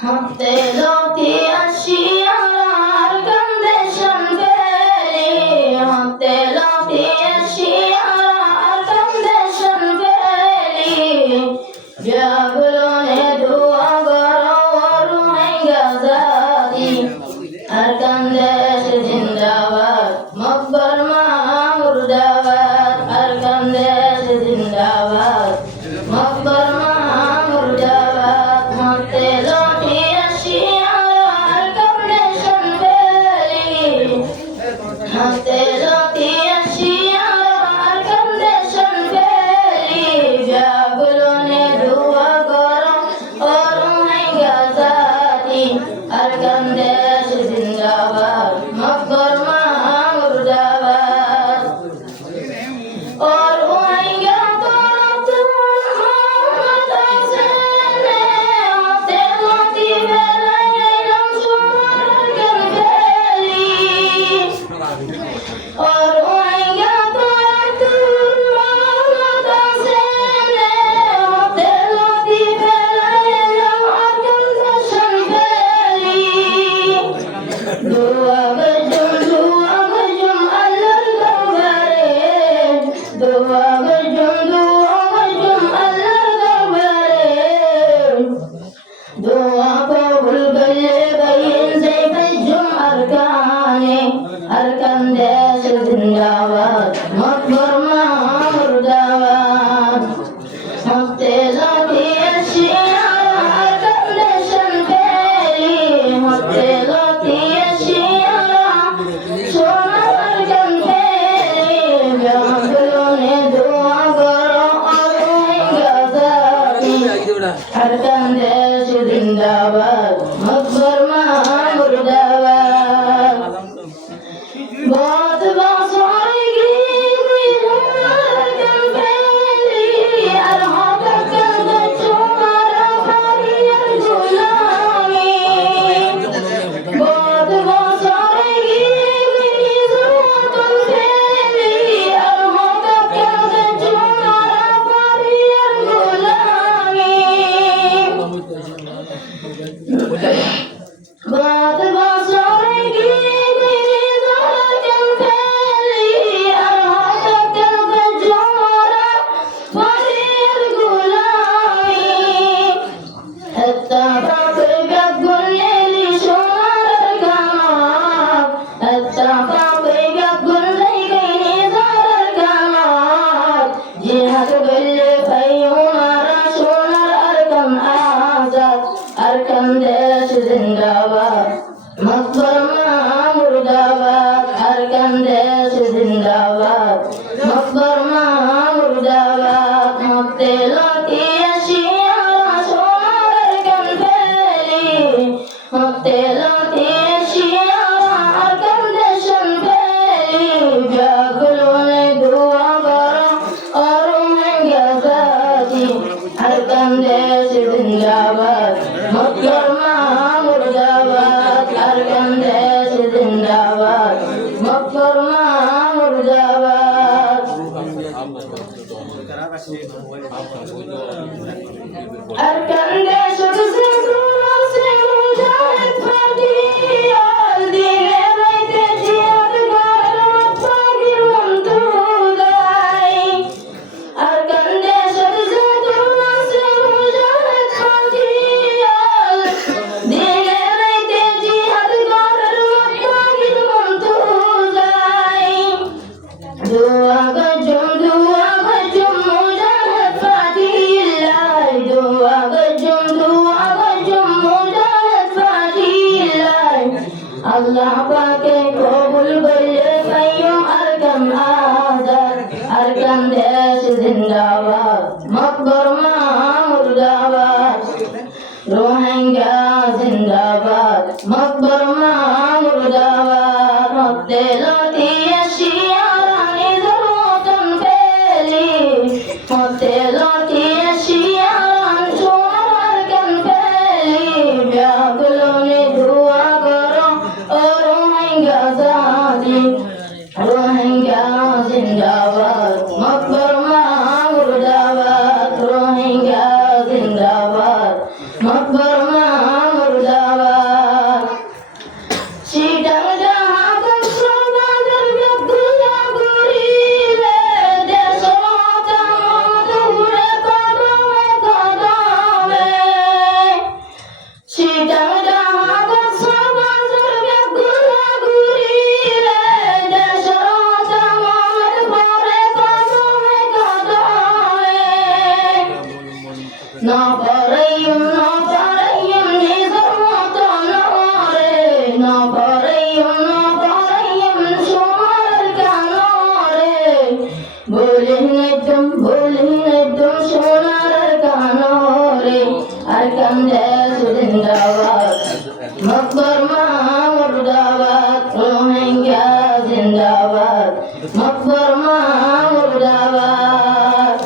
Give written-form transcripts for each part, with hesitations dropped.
হাতে লতি আসিয়ার কান্দে শনবেলি হাতে লতি আসিয়ার কান্দে শনবেলি জাগরনে দুয়া গরো রুহাই গাজাদি আর কান্দে জিন্দাবাদ মকবর মা মুর্দাবাদ আর কান্দে জিন্দাবাদ মকবর মা মুর্দাবাদ হাতে লতি আসিয়ার কান্দে শনবেলি হাতে লতি আসিয়ার কান্দে শনবেলি জাগরনে দুয়া গরো রুহাই গাজাদি আর কান্দে জিন্দাবাদ মকবর মা মুর্দাবাদ और आएगा तो मोहम्मद हसन होते मोती बेलाए रमशुमार गंगेली और आएगा तो मोहम्मद हसन होते मोती बेलाए रमशुमार गंगेली दुआ गजुम अल्लाह गंगारे दुआ गजुम अल्लाह गंगारे दुआ कबूल गले बयन से गजुम अरकान देश जिंदाबाद मकबर मा मुर्दाबाद हफ्ते लगी अशियार कंडीशन बेली हफ्ते लगी अशियार सोनार गंगेली जागरों ने दुआ करो और गाज़ाती अरकान देश जिंदाबाद मकबर मा मुर्दाबाद बहुत बासुरी गंगेली अरहा का कंद चुमारा हरियर गुलामी बहुत बासुरी गंगेली अरहा का कंद चुमारा हरियर गुलामी बहुत बासुरी गंगेली अरहा का कंद चुमारा हरियर गुलामी التفاق يقول لي شمار القمر التفاق يقول لي نزار القمر جهاد باللي فيوم رسول الأركان آزاد أركان ديش زنداباد مقبر ما مرداباد أركان ديش زنداباد مقبر ما مرداباد مقتلاتي أشياء سوار الكنفلي مقتلاتي أشياء الكندشن فلي بياكلون دوا برا أرومن جزاتي الكندش زنداباد مقبر ما مرداباد الكندش زنداباد مقبر ما مرداباد أركان देश जिंदूरों से मुजाहिद फटियाल दिने बैठे जियाद गार मफागिर मंतूदाई أركان देश जिंदूरों से मुजाहिद फटियाल दिने बैठे जियाद गार मफागिर मंतूदाई दुआ गजुम मुजाहिद फटियाल दुआ गजुम मुजाहिद फटियाल अल्लाह पाके कबूल करे कय्यूम अरकान आजाद अरकान देश जिंदाबाद मकबर मा मुर्दाबाद रोहिंग्या जिंदाबाद मकबर मा मुर्दाबाद हफ्ते लती अशियारानी जरूरतन फेली हफ्ते लती अशियारान चुमार गंगेली ब्यागलों ने दुआ करो और रोहिंग्या জিন্দাবাদ মকবরমা মুর্দাবাদ চিটাং জাহাঁ কংসো বাজার বেগুলা ঘুরিলে দেশ মাতা মধুরে কদমে কদমে চিটাং জাহাঁ কংসো বাজার বেগুলা ঘুরিলে দেশ মাতা মধুরে কদমে কদমে নবরয়ুম নবরয়ুম নিজর মতো নরে নবরয়ুম সোনার কানরে বলিন একদম সোনার কানরে আর কান্দে জিন্দাবাদ মকবরমা মুর্দাবাদ রোহিঙ্গা জিন্দাবাদ মকবরমা মুর্দাবাদ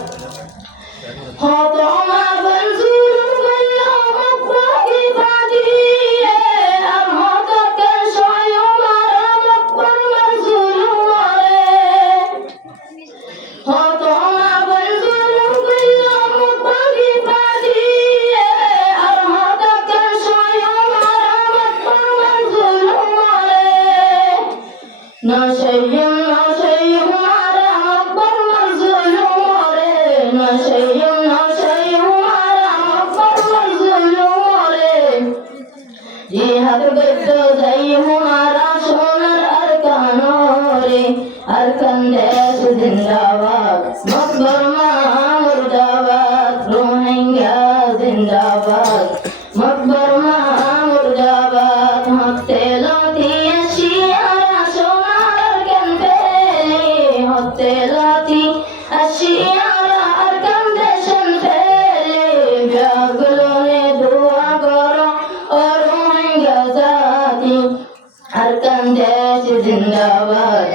نشيم على مقبر مظلوم نشيم على مقبر مظلوم जिहाद करतो जाई हमारा सोनार अरकानोरे अरकान देश जिंदाबाद मकबरमा मुर्दाबाद रोहिंग्या जिंदाबाद मकबरमा मुर्दाबाद हत्ते लाती अशियारा सोनार अरकान पेली हत्ते लाती अशियारा अरकान देशन पेली ब्यागलो ने दुआ करो और अरकान देश जिंदाबाद